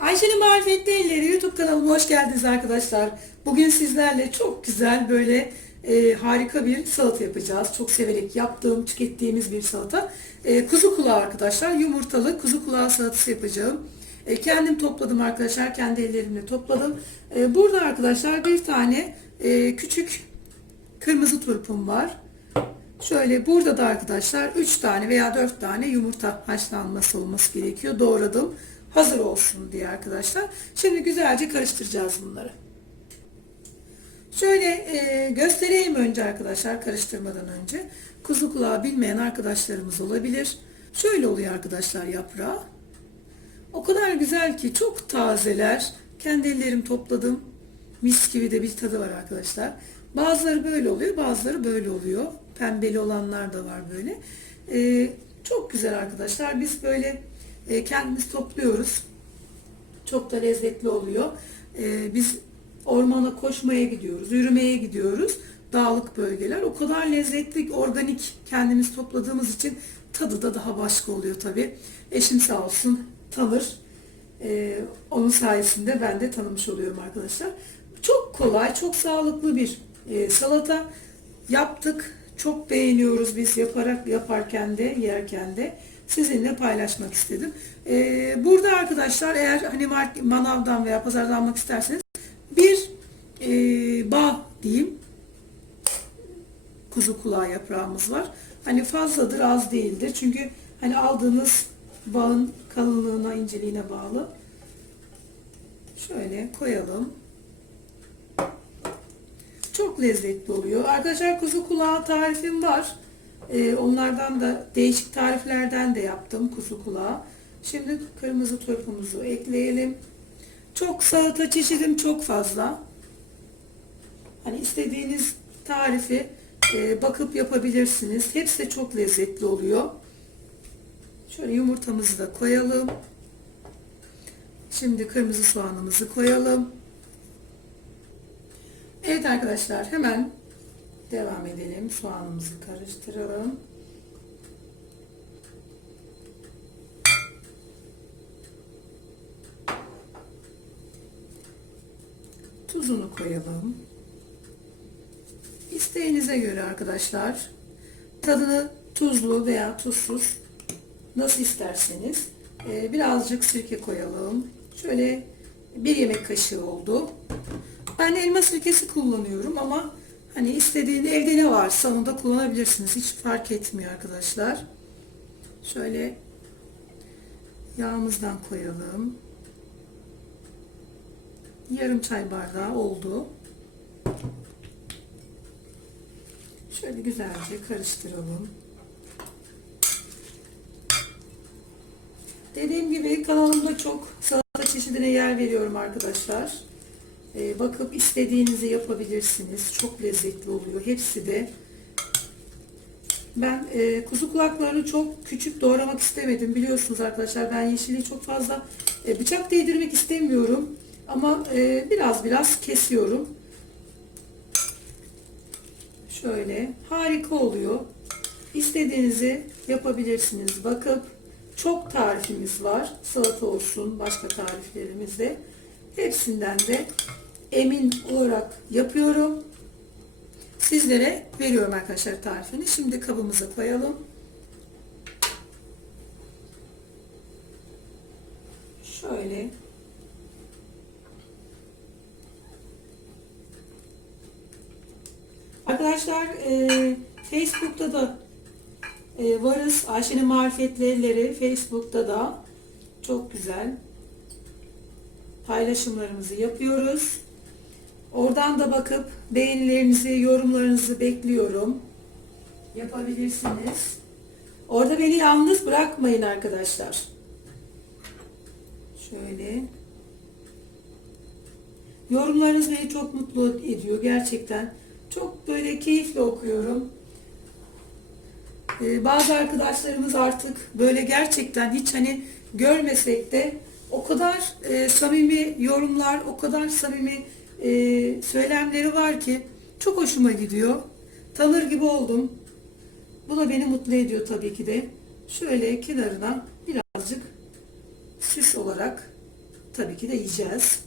Ayşe'nin Marifetli Elleri YouTube kanalıma hoş geldiniz arkadaşlar. Bugün sizlerle çok güzel böyle e, harika bir salata yapacağız. Çok severek yaptığım, tükettiğimiz bir salata. E, kuzu kulağı arkadaşlar. Yumurtalı kuzu kulağı salatası yapacağım. E, kendim topladım arkadaşlar. Kendi ellerimle topladım. E, burada arkadaşlar bir tane e, küçük kırmızı turpum var. Şöyle burada da arkadaşlar 3 tane veya 4 tane yumurta haşlanması olması gerekiyor. Doğradım. Hazır olsun diye arkadaşlar. Şimdi güzelce karıştıracağız bunları. Şöyle e, göstereyim önce arkadaşlar karıştırmadan önce. Kuzu kulağı bilmeyen arkadaşlarımız olabilir. Şöyle oluyor arkadaşlar yaprağı. O kadar güzel ki çok tazeler. Kendi ellerim topladım. Mis gibi de bir tadı var arkadaşlar. Bazıları böyle oluyor, bazıları böyle oluyor. Pembeli olanlar da var böyle. Ee, çok güzel arkadaşlar. Biz böyle e, kendimiz topluyoruz. Çok da lezzetli oluyor. Ee, biz ormana koşmaya gidiyoruz, yürümeye gidiyoruz. Dağlık bölgeler. O kadar lezzetli, organik kendimiz topladığımız için tadı da daha başka oluyor tabii. Eşim sağ olsun tanır. Ee, onun sayesinde ben de tanımış oluyorum arkadaşlar. Çok kolay, çok sağlıklı bir e, salata yaptık. Çok beğeniyoruz biz yaparak yaparken de yerken de sizinle paylaşmak istedim. Ee, burada arkadaşlar eğer hani manavdan veya pazardan almak isterseniz bir e, bağ diyeyim kuzu kulağı yaprağımız var. Hani fazladır az değildir. Çünkü hani aldığınız bağın kalınlığına, inceliğine bağlı. Şöyle koyalım. Çok lezzetli oluyor. Arkadaşlar kuzu kulağı tarifim var. Ee, onlardan da değişik tariflerden de yaptım kuzu kulağı. Şimdi kırmızı turpumuzu ekleyelim. Çok salata çeşidim çok fazla. Hani istediğiniz tarifi e, bakıp yapabilirsiniz. Hepsi de çok lezzetli oluyor. Şöyle yumurtamızı da koyalım. Şimdi kırmızı soğanımızı koyalım. Evet arkadaşlar hemen devam edelim. Soğanımızı karıştıralım. Tuzunu koyalım. İsteğinize göre arkadaşlar tadını tuzlu veya tuzsuz nasıl isterseniz Ee, birazcık sirke koyalım. Şöyle bir yemek kaşığı oldu. Ben elma sirkesi kullanıyorum ama hani istediğin evde ne varsa onu da kullanabilirsiniz. Hiç fark etmiyor arkadaşlar. Şöyle yağımızdan koyalım. Yarım çay bardağı oldu. Şöyle güzelce karıştıralım. Dediğim gibi kanalımda çok salata çeşidine yer veriyorum arkadaşlar. Ee, bakıp istediğinizi yapabilirsiniz. Çok lezzetli oluyor. Hepsi de. Ben e, kuzu kulaklarını çok küçük doğramak istemedim. Biliyorsunuz arkadaşlar ben yeşili çok fazla e, bıçak değdirmek istemiyorum. Ama e, biraz biraz kesiyorum. Şöyle harika oluyor. İstediğinizi yapabilirsiniz. Bakıp çok tarifimiz var. Salata olsun, başka tariflerimiz de. Hepsinden de emin olarak yapıyorum. Sizlere veriyorum arkadaşlar tarifini. Şimdi kabımıza koyalım. Şöyle Arkadaşlar e, Facebook'ta da e, varız. Ayşe'nin marifetli elleri Facebook'ta da çok güzel paylaşımlarımızı yapıyoruz. Oradan da bakıp beğenilerinizi, yorumlarınızı bekliyorum. Yapabilirsiniz. Orada beni yalnız bırakmayın arkadaşlar. Şöyle. Yorumlarınız beni çok mutlu ediyor gerçekten. Çok böyle keyifle okuyorum. Ee, bazı arkadaşlarımız artık böyle gerçekten hiç hani görmesek de o kadar e, samimi yorumlar, o kadar samimi e, söylemleri var ki çok hoşuma gidiyor. Tanır gibi oldum. Bu da beni mutlu ediyor tabii ki de. Şöyle kenarına birazcık süs olarak tabii ki de yiyeceğiz.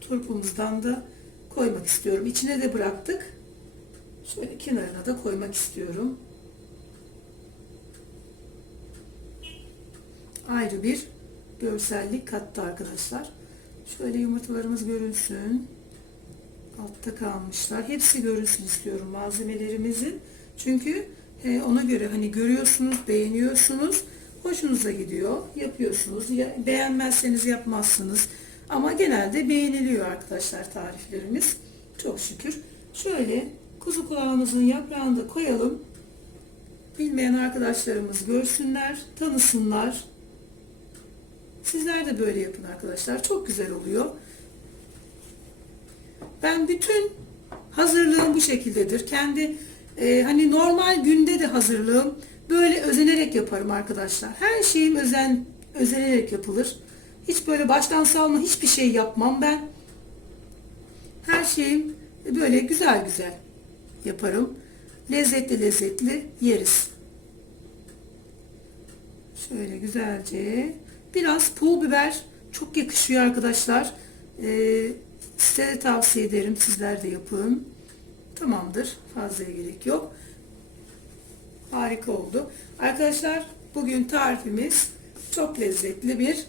Turpumuzdan da koymak istiyorum. İçine de bıraktık. Şöyle kenarına da koymak istiyorum. Ayrı bir görsellik kattı arkadaşlar. Şöyle yumurtalarımız görünsün. Altta kalmışlar. Hepsi görünsün istiyorum malzemelerimizin. Çünkü e, ona göre hani görüyorsunuz, beğeniyorsunuz, hoşunuza gidiyor, yapıyorsunuz. Ya, beğenmezseniz yapmazsınız. Ama genelde beğeniliyor arkadaşlar tariflerimiz. Çok şükür. Şöyle kuzu kulağımızın yaprağını da koyalım. Bilmeyen arkadaşlarımız görsünler, tanısınlar. Sizler de böyle yapın arkadaşlar. Çok güzel oluyor. Ben bütün hazırlığım bu şekildedir. Kendi e, hani normal günde de hazırlığım böyle özenerek yaparım arkadaşlar. Her şeyim özen özenerek yapılır. Hiç böyle baştan savma hiçbir şey yapmam ben. Her şeyim böyle güzel güzel yaparım. Lezzetli lezzetli yeriz. Şöyle güzelce biraz pul biber çok yakışıyor arkadaşlar. Ee, size de tavsiye ederim. Sizler de yapın. Tamamdır. Fazlaya gerek yok. Harika oldu. Arkadaşlar bugün tarifimiz çok lezzetli bir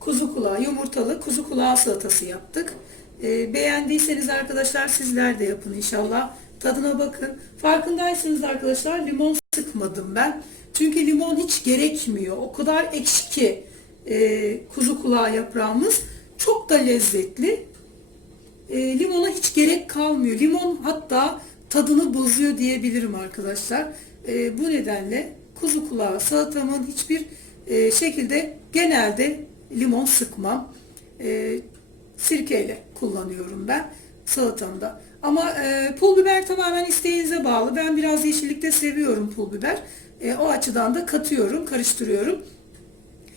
kuzu kulağı, yumurtalı kuzu kulağı salatası yaptık. Ee, beğendiyseniz arkadaşlar sizler de yapın inşallah. Tadına bakın. Farkındaysanız arkadaşlar limon sıkmadım ben. Çünkü limon hiç gerekmiyor. O kadar ekşi ki e, kuzu kulağı yaprağımız. Çok da lezzetli. E, limona hiç gerek kalmıyor. Limon hatta tadını bozuyor diyebilirim arkadaşlar. E, bu nedenle kuzu kulağı salatamın hiçbir e, şekilde genelde limon sıkmam. E, sirkeyle kullanıyorum ben salatamda. Ama e, pul biber tamamen isteğinize bağlı. Ben biraz yeşillikte seviyorum pul biber. E, o açıdan da katıyorum, karıştırıyorum.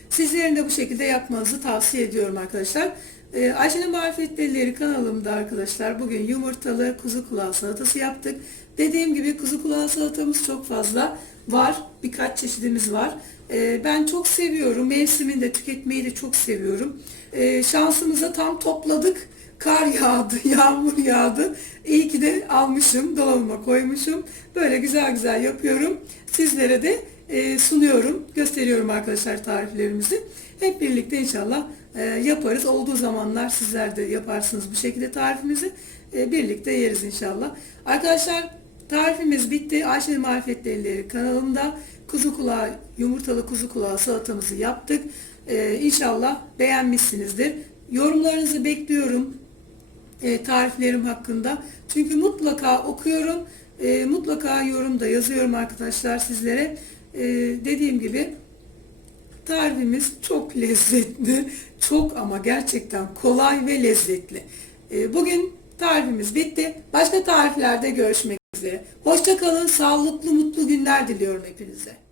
Sizlerin de bu şekilde yapmanızı tavsiye ediyorum arkadaşlar. E, Ayşe'nin Marifetleri kanalımda arkadaşlar bugün yumurtalı kuzu kulağı salatası yaptık. Dediğim gibi kuzu kulağı salatamız çok fazla var. Birkaç çeşidimiz var. E, ben çok seviyorum. Mevsiminde tüketmeyi de çok seviyorum. E, şansımıza tam topladık. Kar yağdı, yağmur yağdı. İyi ki de almışım, dolabıma koymuşum. Böyle güzel güzel yapıyorum. Sizlere de e, sunuyorum, gösteriyorum arkadaşlar tariflerimizi. Hep birlikte inşallah e, yaparız. Olduğu zamanlar sizler de yaparsınız bu şekilde tarifimizi. E, birlikte yeriz inşallah. Arkadaşlar tarifimiz bitti. Ayşe'nin Marifetleri kanalımda kuzu kulağı, yumurtalı kuzu kulağı salatamızı yaptık. E, inşallah beğenmişsinizdir. Yorumlarınızı bekliyorum tariflerim hakkında. Çünkü mutlaka okuyorum. Mutlaka yorumda yazıyorum arkadaşlar sizlere. E, dediğim gibi tarifimiz çok lezzetli. Çok ama gerçekten kolay ve lezzetli. E, bugün tarifimiz bitti. Başka tariflerde görüşmek üzere. Hoşçakalın. Sağlıklı, mutlu günler diliyorum hepinize.